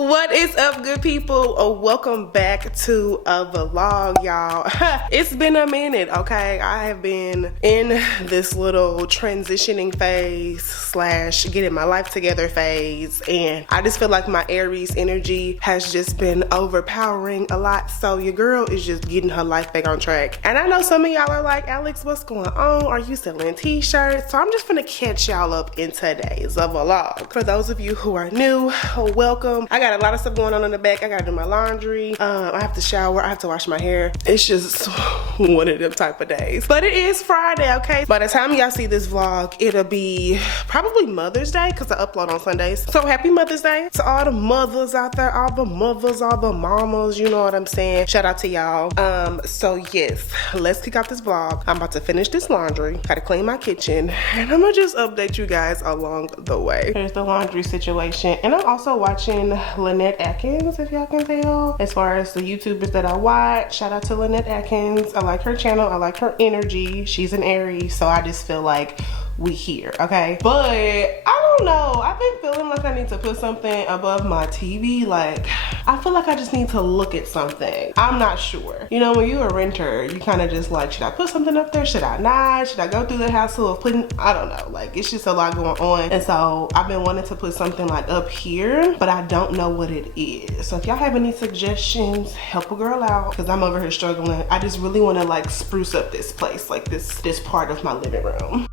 What is up, good people? Welcome back to a vlog, y'all. It's been a minute, okay? I have been in this little transitioning phase slash getting my life together phase, and I just feel like my Aries energy has just been overpowering a lot. So your girl is just getting her life back on track. And I know some of y'all are like, Alex, what's going on? Are you selling t-shirts? So I'm just gonna catch y'all up in today's vlog. For those of you who are new, welcome. I got a lot of stuff going on in the back. I gotta do my laundry. I have to shower. I have to wash my hair. It's just one of them type of days. But it is Friday, okay? By the time y'all see this vlog, it'll be probably Mother's Day because I upload on Sundays. So happy Mother's Day to all the mothers out there, all the mothers, all the mamas, you know what I'm saying? Shout out to y'all. So yes, let's kick off this vlog. I'm about to finish this laundry. Gotta clean my kitchen. And I'm gonna just update you guys along the way. Here's the laundry situation. And I'm also watching Lynette Atkins, if y'all can tell. As far as the YouTubers that I watch, shout out to Lynette Atkins. I like her channel. I like her energy. She's an Aries, so I just feel like we here, okay? But I don't know. I've been feeling like I need to put something above my TV. Like, I feel like I just need to look at something. I'm not sure. You know, when you're a renter, you kind of just like, should I put something up there? Should I not? Should I go through the hassle of putting, I don't know. Like, it's just a lot going on. And so I've been wanting to put something like up here, but I don't know what it is. So if y'all have any suggestions, help a girl out, because I'm over here struggling. I just really want to like spruce up this place, like this part of my living room.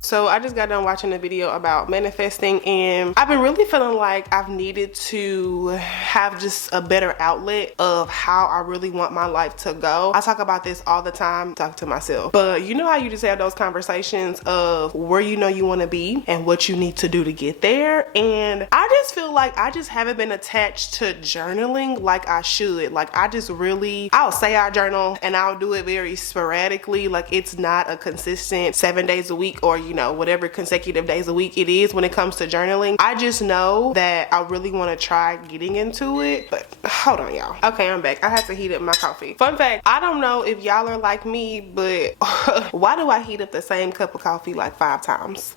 So I just got done watching a video about manifesting, and I've been really feeling like I've needed to have just a better outlet of how I really want my life to go. I talk about this all the time, talk to myself, but you know how you just have those conversations of where you know you want to be and what you need to do to get there. And I just feel like I just haven't been attached to journaling like I should. Like, I just really, I'll say I journal and I'll do it very sporadically. Like, it's not a consistent 7 days a week, or you know, whatever consecutive days a week it is when it comes to journaling. I just know that I really want to try getting into it. But hold on, y'all. Okay, I'm back. I had to heat up my coffee. Fun fact, I don't know if y'all are like me, but why do I heat up the same cup of coffee like 5 times?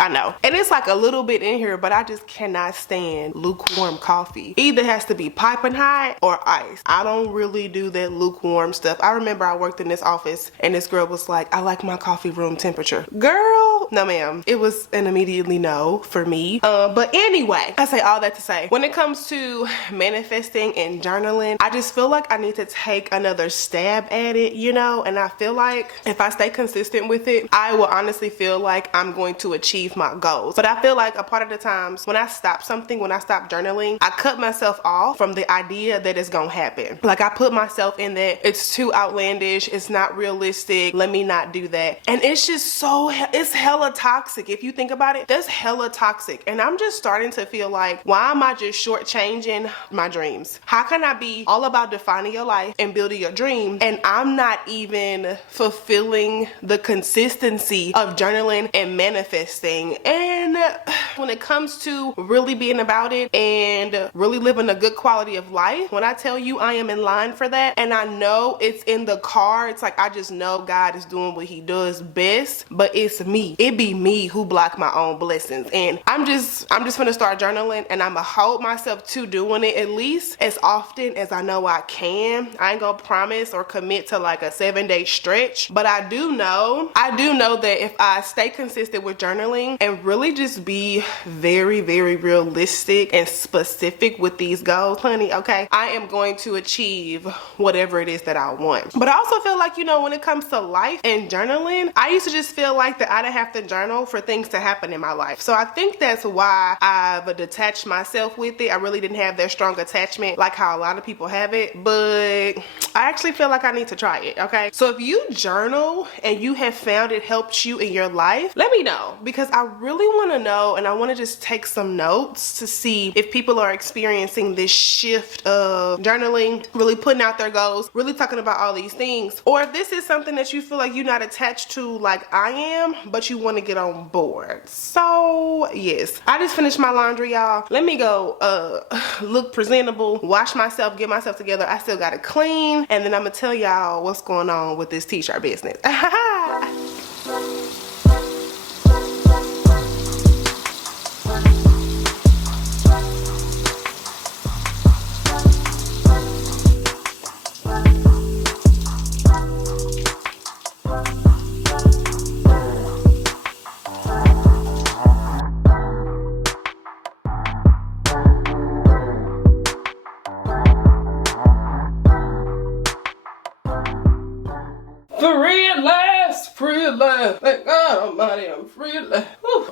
I know. And it's like a little bit in here, but I just cannot stand lukewarm coffee. Either has to be piping hot or ice. I don't really do that lukewarm stuff. I remember I worked in this office and this girl was like, I like my coffee room temperature. Girl, no ma'am. It was an immediately no for me. But anyway, I say all that to say, when it comes to manifesting and journaling, I just feel like I need to take another stab at it, you know? And I feel like if I stay consistent with it, I will honestly feel like I'm going to achieve my goals. But I feel like a part of the times when I stop something, when I stop journaling, I cut myself off from the idea that it's gonna happen. Like, I put myself in that it's too outlandish, it's not realistic, let me not do that. And it's just so, it's hella toxic. If you think about it, that's hella toxic. And I'm just starting to feel like, why am I just shortchanging my dreams? How can I be all about defining your life and building your dream, and I'm not even fulfilling the consistency of journaling and manifesting? And when it comes to really being about it and really living a good quality of life, when I tell you I am in line for that, and I know it's in the cards, like I just know God is doing what he does best, but it's me. It be me who block my own blessings. And I'm just gonna start journaling, and I'm gonna hold myself to doing it at least as often as I know I can. I ain't gonna promise or commit to like a 7-day stretch, but I do know that if I stay consistent with journaling and really just be very, very realistic and specific with these goals, honey, okay, I am going to achieve whatever it is that I want. But I also feel like, you know, when it comes to life and journaling, I used to just feel like that I didn't have to journal for things to happen in my life. So I think that's why I've detached myself with it. I really didn't have that strong attachment like how a lot of people have it, but I actually feel like I need to try it, okay? So if you journal and you have found it helped you in your life, let me know, because I really want to know, and I want to just take some notes to see if people are experiencing this shift of journaling, really putting out their goals, really talking about all these things, or if this is something that you feel like you're not attached to like I am, but you want to get on board. So yes, I just finished my laundry, y'all. Let me go look presentable, wash myself, get myself together. I still gotta clean, and then I'm gonna tell y'all what's going on with this t-shirt business. Free at last. Thank God Almighty, I'm free at last.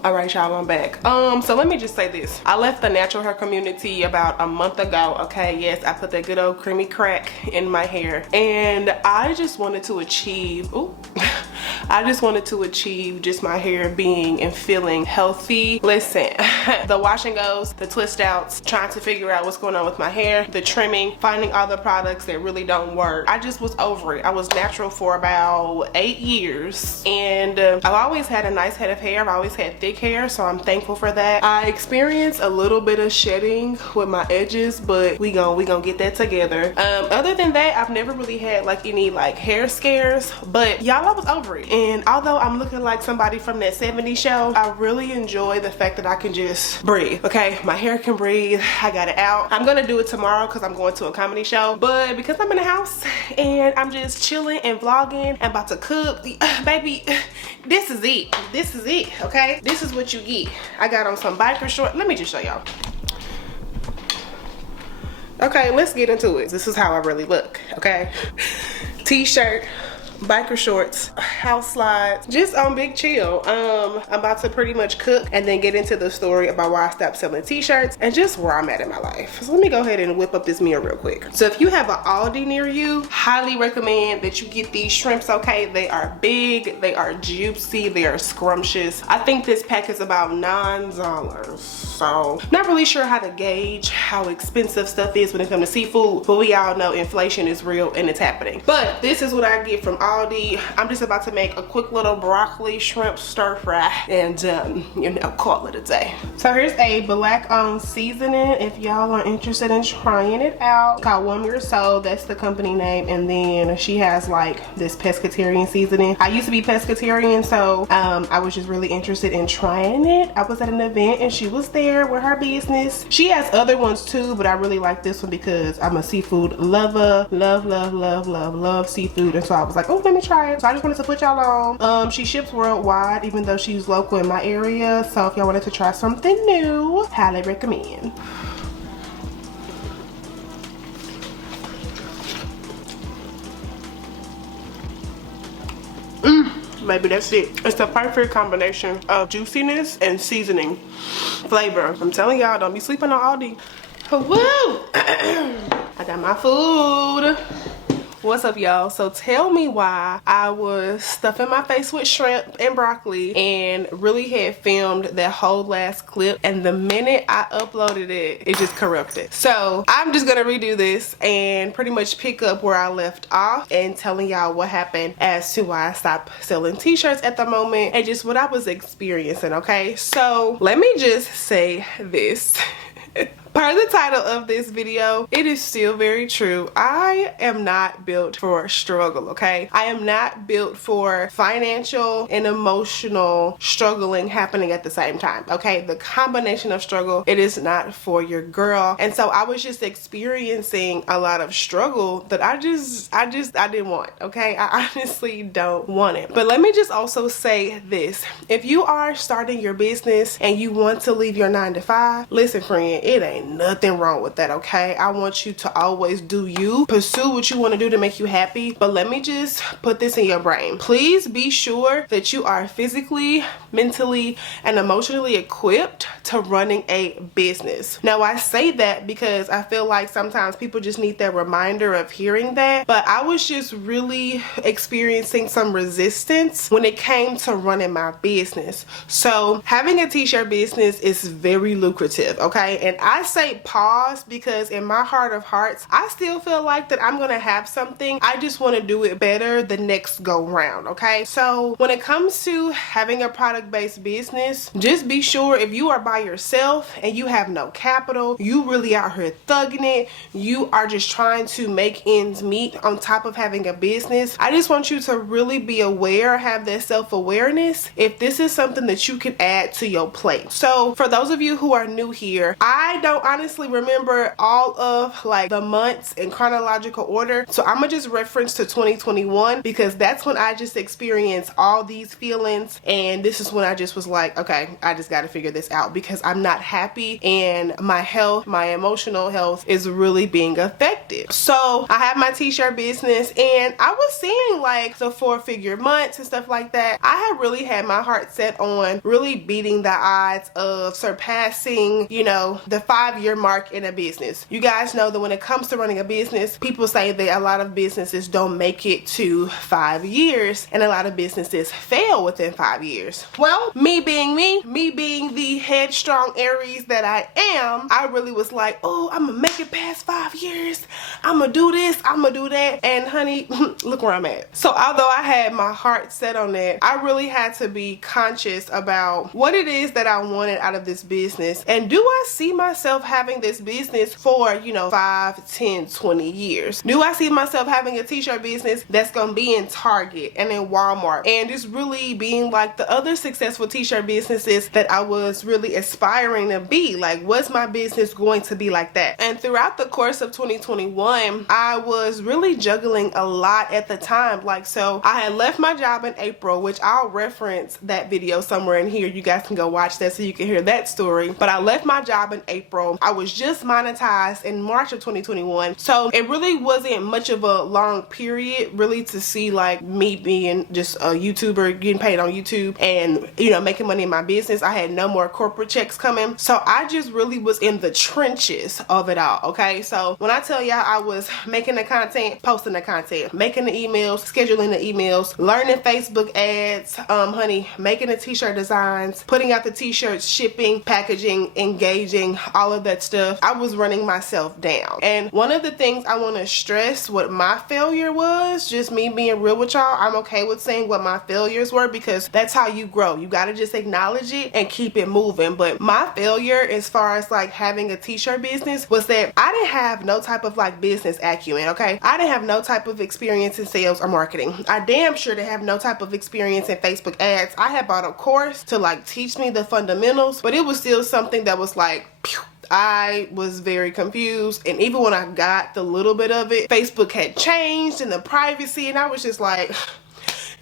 All right, y'all, I'm back. So let me just say this. I left the natural hair community about a month ago, okay? Yes, I put that good old creamy crack in my hair, and I just wanted to achieve, I just wanted to achieve just my hair being and feeling healthy. Listen, the wash and goes, the twist outs, trying to figure out what's going on with my hair, the trimming, finding all the products that really don't work. I just was over it. I was natural for about 8 years, and I've always had a nice head of hair. I've always had thick hair, so I'm thankful for that. I experienced a little bit of shedding with my edges, but we gonna get that together. Other than that, I've never really had like any like hair scares, but y'all, I was over it. And although I'm looking like somebody from that 70s show, I really enjoy the fact that I can just breathe, okay? My hair can breathe, I got it out. I'm gonna do it tomorrow because I'm going to a comedy show, but because I'm in the house and I'm just chilling and vlogging and about to cook, baby, this is it. This is it, okay? This is what you get. I got on some biker shorts. Let me just show y'all. Okay, let's get into it. This is how I really look, okay? T-shirt, biker shorts, house slides, just on big chill. I'm about to pretty much cook and then get into the story about why I stopped selling t-shirts and just where I'm at in my life. So let me go ahead and whip up this meal real quick. So if you have an Aldi near you, highly recommend that you get these shrimps, okay? They are big, they are juicy, they are scrumptious. I think this pack is about $9. So not really sure how to gauge how expensive stuff is when it comes to seafood, but we all know inflation is real and it's happening. But this is what I get from Aldi. I'm just about to make a quick little broccoli shrimp stir fry and you know, call it a day. So here's a black owned seasoning if y'all are interested in trying it out. It's called Warm Your Soul, that's the company name. And then she has like this pescatarian seasoning. I used to be pescatarian, so I was just really interested in trying it. I was at an event and she was there with her business. She has other ones too, but I really like this one because I'm a seafood lover. Love seafood. And so I was like, oh, let me try it. So I just wanted to put y'all on. She ships worldwide, even though she's local in my area. So if y'all wanted to try something new, highly recommend. Maybe that's it. It's the perfect combination of juiciness and seasoning flavor. I'm telling y'all, don't be sleeping on Aldi. Woo! I got my food. What's up, y'all? So tell me why I was stuffing my face with shrimp and broccoli and really had filmed that whole last clip, and the minute I uploaded it, it just corrupted. So I'm just gonna redo this and pretty much pick up where I left off and telling y'all what happened as to why I stopped selling t-shirts at the moment and just what I was experiencing, okay? So let me just say this. Per the title of this video, it is still very true. I am not built for struggle, okay? I am not built for financial and emotional struggling happening at the same time, okay? The combination of struggle, it is not for your girl. And so I was just experiencing a lot of struggle that I didn't want, okay? I honestly don't want it. But let me just also say this. If you are starting your business and you want to leave your 9 to 5, listen, friend, it ain't nothing wrong with that, okay? I want you to always do you, pursue what you want to do to make you happy. But let me just put this in your brain. Please be sure that you are physically mentally and emotionally equipped to running a business. Now I say that because I feel like sometimes people just need that reminder of hearing that, but I was just really experiencing some resistance when it came to running my business. So having a t-shirt business is very lucrative, okay? And I say pause because in my heart of hearts, I still feel like that I'm gonna have something. I just want to do it better the next go round, okay? So when it comes to having a product-based business, just be sure if you are by yourself and you have no capital, you really out here thugging it, you are just trying to make ends meet on top of having a business, I just want you to really be aware, have that self-awareness if this is something that you can add to your plate. So for those of you who are new here, I don't honestly remember all of like the months in chronological order, so I'm gonna just reference to 2021 because that's when I just experienced all these feelings, and this is when I just was like, okay, I just got to figure this out because I'm not happy and my health, my emotional health is really being affected. So I have my t-shirt business and I was seeing like the 4-figure months and stuff like that. I had really had my heart set on really beating the odds of surpassing, you know, the 5-year mark in a business. You guys know that when it comes to running a business, people say that a lot of businesses don't make it to 5 years and a lot of businesses fail within 5 years. Well, me being the headstrong Aries that I am, I really was like, oh, I'm gonna make it past 5 years. I'm gonna do this, I'm gonna do that. And honey, look where I'm at. So although I had my heart set on that, I really had to be conscious about what it is that I wanted out of this business. And do I see myself having this business for, you know, 5, 10, 20 years? Do I see myself having a t-shirt business that's gonna be in Target and in Walmart and just really being like the other successful t-shirt businesses that I was really aspiring to be? Like, what's my business going to be like that? And throughout the course of 2021, I was really juggling a lot at the time. Like, so I had left my job in April, which I'll reference that video somewhere in here. You guys can go watch that so you can hear that story. But I left my job in April. I was just monetized in March of 2021. So it really wasn't much of a long period really to see like me being just a YouTuber, getting paid on YouTube and, you know, making money in my business. I had no more corporate checks coming. So I just really was in the trenches of it all, okay? So when I tell y'all I was making the content, posting the content, making the emails, scheduling the emails, learning Facebook ads, honey, making the t-shirt designs, putting out the t-shirts, shipping, packaging, engaging, all of that stuff, I was running myself down. And one of the things I want to stress what my failure was, just me being real with y'all, I'm okay with saying what my failures were because that's how you grow. You got to just acknowledge it and keep it moving. But my failure as far as like having a t-shirt business was that I didn't have no type of like business acumen, okay? I didn't have no type of experience in sales or marketing. I damn sure didn't have no type of experience in Facebook ads. I had bought a course to like teach me the fundamentals, but it was still something that was like, pew. I was very confused, and even when I got the little bit of it, Facebook had changed and the privacy, and I was just like,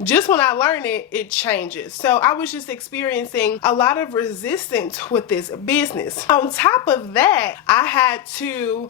just when I learn it, it changes. So I was just experiencing a lot of resistance with this business. On top of that, I had to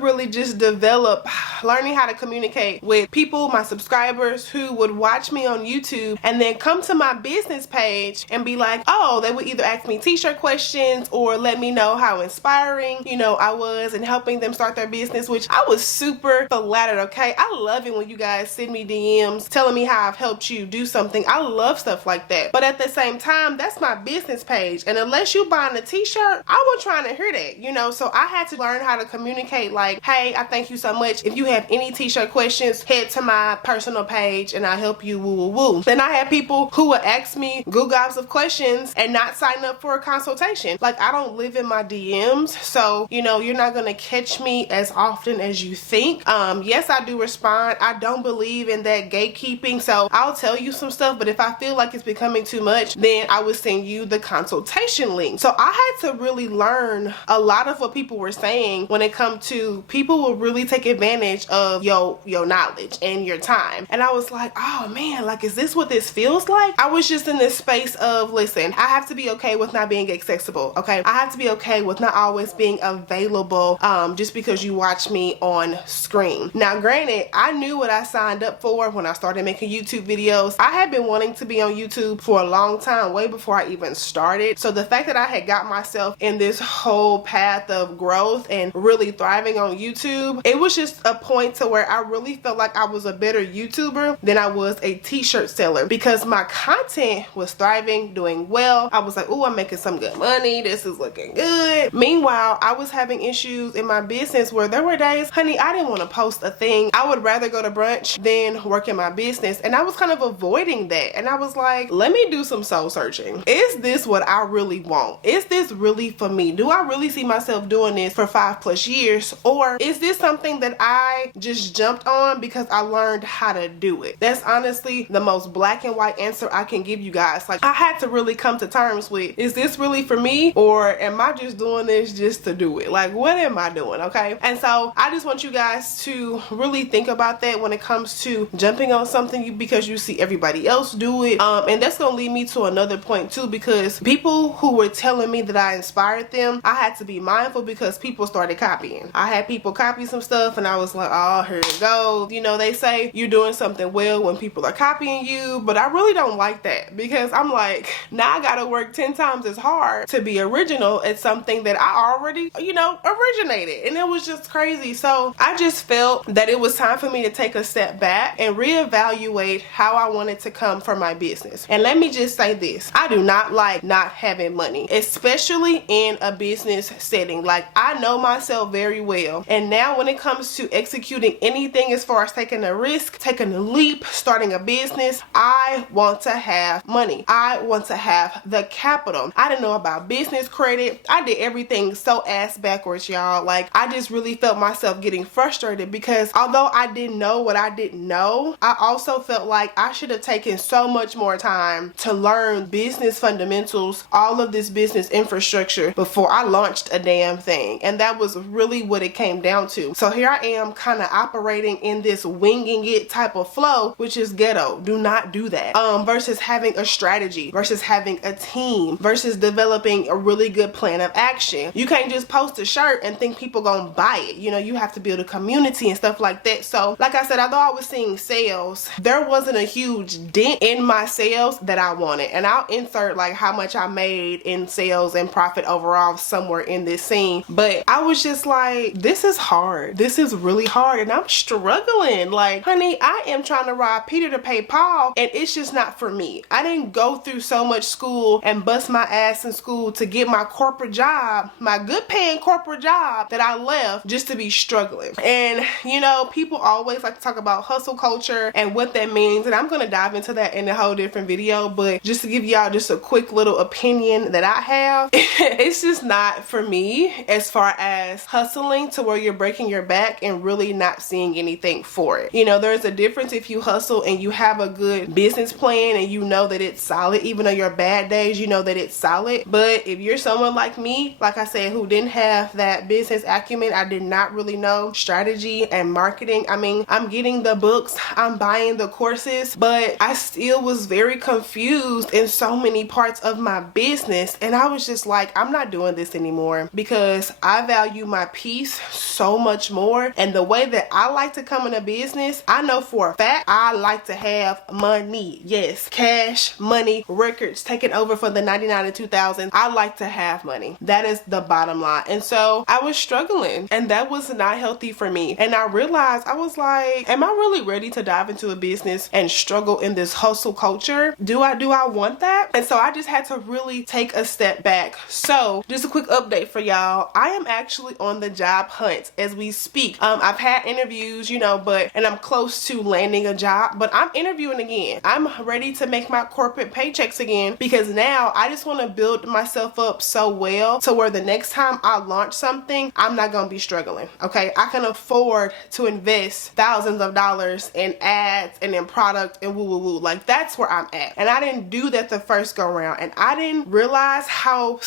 really just develop learning how to communicate with people, my subscribers who would watch me on YouTube and then come to my business page and be like, oh, they would either ask me t-shirt questions or let me know how inspiring, you know, I was in helping them start their business, which I was super flattered, okay? I love it when you guys send me DMs telling me how I've helped you do something. I love stuff like that. But at the same time, that's my business page. And unless you buying a t-shirt, I wasn't trying to hear that, you know? So I had to learn how to communicate like, hey, I thank you so much. If you have any t-shirt questions, head to my personal page and I'll help you, woo woo woo. Then I had people who would ask me gobs of questions and not sign up for a consultation. Like, I don't live in my DMs, so, you know, you're not gonna catch me as often as you think. Yes, I do respond. I don't believe in that gatekeeping, so I'll tell you some stuff, but if I feel like it's becoming too much, then I would send you the consultation link. So I had to really learn a lot of what people were saying when it comes come to, people will really take advantage of your knowledge and your time. And I was like, oh man, like, is this what this feels like? I was just in this space of, listen, I have to be okay with not being accessible, okay? I have to be okay with not always being available just because you watch me on screen. Now granted, I knew what I signed up for when I started making YouTube videos. I had been wanting to be on YouTube for a long time, way before I even started. So the fact that I had got myself in this whole path of growth and really thriving on YouTube, it was just a point to where I really felt like I was a better YouTuber than I was a t-shirt seller, because my content was thriving, doing well. I was like, oh, I'm making some good money, this is looking good. Meanwhile, I was having issues in my business where there were days, honey, I didn't want to post a thing. I would rather go to brunch than work in my business, and I was kind of avoiding that. And I was like, let me do some soul searching. Is this what I really want? Is this really for me? Do I really see myself doing this for 5+ years? Or is this something that I just jumped on because I learned how to do it? That's honestly the most black and white answer I can give you guys. Like, I had to really come to terms with, is this really for me, or am I just doing this just to do it? Like, what am I doing? Okay. And so I just want you guys to really think about that when it comes to jumping on something because you see everybody else do it. And that's gonna lead me to another point too, because people who were telling me that I inspired them, I had to be mindful because people started copying. I had people copy some stuff and I was like, oh, here it goes. You know, they say you're doing something well when people are copying you, but I really don't like that, because I'm like, now I gotta work 10 times as hard to be original at something that I already, you know, originated. And it was just crazy. So I just felt that it was time for me to take a step back and reevaluate how I wanted to come for my business. And let me just say this, I do not like not having money, especially in a business setting. Like, I know myself very well, and now when it comes to executing anything as far as taking a risk, taking a leap, starting a business, I want to have money. I want to have the capital. I didn't know about business credit. I did everything so ass backwards, y'all. Like, I just really felt myself getting frustrated because although I didn't know what I didn't know, I also felt like I should have taken so much more time to learn business fundamentals, all of this business infrastructure before I launched a damn thing. And that was really what it came down to. So here I am kind of operating in this winging it type of flow, which is ghetto. Do not do that. Versus having a strategy, versus having a team, versus developing a really good plan of action. You can't just post a shirt and think people gonna buy it. You know, you have to build a community and stuff like that. So like I said, although I was seeing sales, there wasn't a huge dent in my sales that I wanted. And I'll insert like how much I made in sales and profit overall somewhere in this scene. But I was just like, this is hard. This is really hard and I'm struggling. Like, honey, I am trying to rob Peter to pay Paul, and it's just not for me. I didn't go through so much school and bust my ass in school to get my corporate job, my good paying corporate job that I left just to be struggling. And you know, people always like to talk about hustle culture and what that means, and I'm gonna dive into that in a whole different video, but just to give y'all just a quick little opinion that I have, it's just not for me as far as hustling to where you're breaking your back and really not seeing anything for it. You know, there's a difference if you hustle and you have a good business plan and you know that it's solid, even on your bad days, you know that it's solid. But if you're someone like me, like I said, who didn't have that business acumen, I did not really know strategy and marketing. I mean, I'm getting the books, I'm buying the courses, but I still was very confused in so many parts of my business. And I was just like, I'm not doing this anymore because I value my peace so much more. And the way that I like to come in a business, I know for a fact I like to have money. Yes, cash, money, records taken over for the 99 and 2000. I like to have money. That is the bottom line. And so I was struggling, and that was not healthy for me. And I realized, I was like, am I really ready to dive into a business and struggle in this hustle culture? Do I want that? And so I just had to really take a step back. So just a quick update for y'all. I am actually on the job hunt as we speak. I've had interviews, you know, and I'm close to landing a job, but I'm interviewing again. I'm ready to make my corporate paychecks again because now I just want to build myself up so well to where the next time I launch something, I'm not going to be struggling. Okay. I can afford to invest thousands of dollars in ads and in product and woo woo woo. Like, that's where I'm at. And I didn't do that the first go around, and I didn't realize how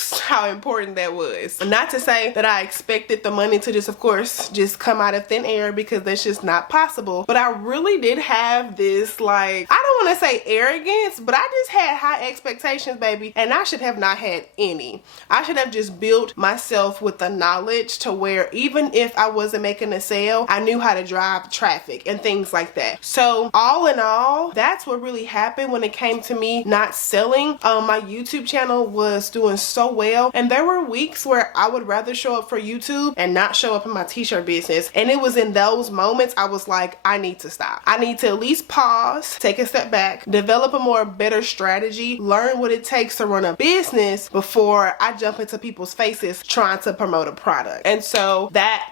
important that was. Not to say that I expected the money to just, of course, just come out of thin air, because that's just not possible. But I really did have this, like, I don't want to say arrogance, but I just had high expectations, baby, and I should have not had any. I should have just built myself with the knowledge to where even if I wasn't making a sale, I knew how to drive traffic and things like that. So all in all, that's what really happened when it came to me not selling. My YouTube channel was doing so well, and there were weeks where I would rather show up for YouTube and not show up in my t-shirt business. And it was in those moments I was like, I need to stop. I need to at least pause, take a step back, develop a more better strategy, learn what it takes to run a business before I jump into people's faces trying to promote a product. And so that's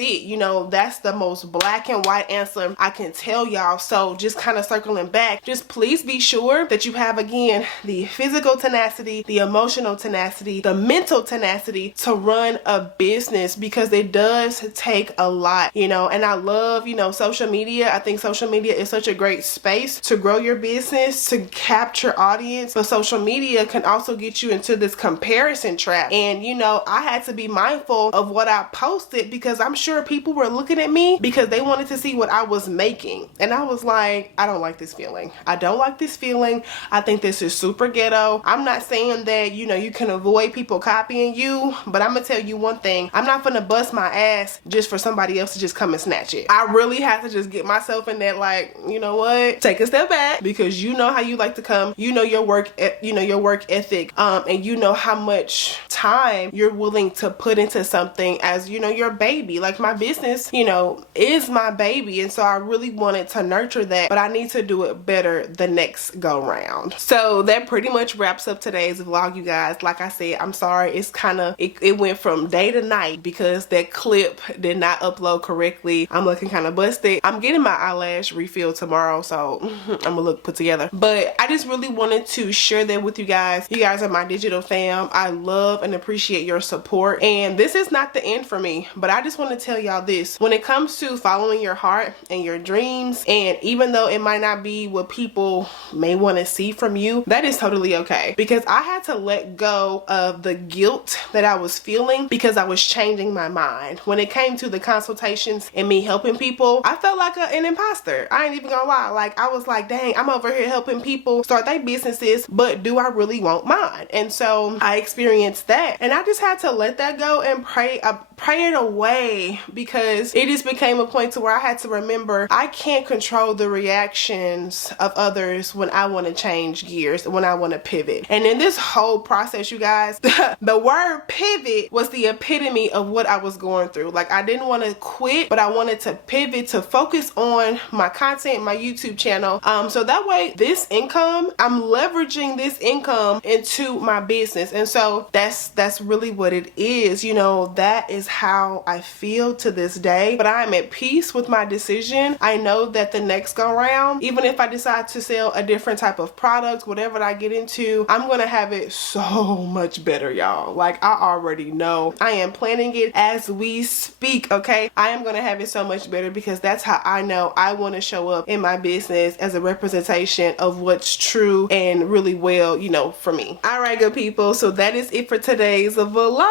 it. You know, that's the most black and white answer I can tell y'all. So just kind of circling back, just please be sure that you have, again, the physical tenacity, the emotional tenacity, the mental tenacity to run a business, because it does take a lot, you know. And I love, you know, social media. I think social media is such a great space to grow your business, to capture audience, but social media can also get you into this comparison trap. And you know, I had to be mindful of what I posted, because I'm sure people were looking at me because they wanted to see what I was making. And I was like, I don't like this feeling. I don't like this feeling. I think this is super ghetto. I'm not saying that, you know, you can avoid people copying you, but I'm gonna tell you one thing. I'm not gonna bust my ass just for somebody else to just come and snatch it. I really have to just get myself in that, like, you know what, take a step back, because you know how you like to come, you know your work, you know your work ethic, and you know how much time you're willing to put into something as, you know, your baby. Like, my business, you know, is my baby, and so I really wanted to nurture that, but I need to do it better the next go round. So that pretty much wraps up today's vlog, you guys. Like I said, I'm sorry, it's kind of, it went from day to night because that clip did not upload correctly. I'm looking kind of busted. I'm getting my eyelash refilled tomorrow, so I'm gonna look put together. But I just really wanted to share that with you guys. You guys are my digital fam. I love and appreciate your support, and this is not the end for me, but I just want to tell y'all this: when it comes to following your heart and your dreams, and even though it might not be what people may want to see from you, that is totally okay, because I had to let go of the guilt that I was feeling because I was changing my mind. When it came to the consultations and me helping people, I felt like an imposter. I ain't even gonna lie. Like, I was like, dang, I'm over here helping people start their businesses, but do I really want mine? And so I experienced that, and I just had to let that go and pray it away, because it just became a point to where I had to remember I can't control the reactions of others when I want to change gears, when I want to pivot. And in this whole process, you guys, the word pivot was the epitome of what I was going through. Like, I didn't want to quit, but I wanted to pivot to focus on my content, my YouTube channel. So that way, this income, I'm leveraging this income into my business. And so that's really what it is. You know, that is how I feel to this day, but I'm at peace with my decision. I know that the next go round, even if I decide to sell a different type of product, whatever I get into, I'm gonna have it so much better, y'all. Like, I already know. I am planning it as we speak, okay? I am gonna have it so much better, because that's how I know I want to show up in my business, as a representation of what's true and really well, you know, for me. All right, good people, so that is it for today's vlog.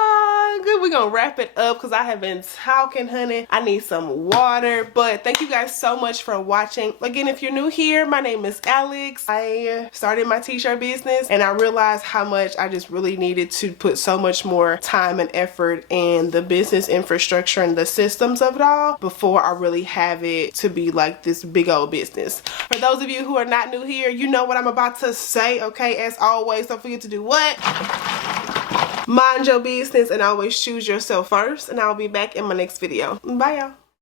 We're gonna wrap it up because I have been talking, honey. I need some water, but thank you guys so much for watching. Again, if you're new here, my name is Alex. I started my t-shirt business, and I realized how much I just really needed to put so much more time and effort in the business infrastructure and the systems of it all before I really have it to be like this big old business. For those of you who are not new here, you know what I'm about to say, okay? As always, don't forget to do what? Mind your business, and always choose yourself first, and I'll be back in my next video. Bye, y'all.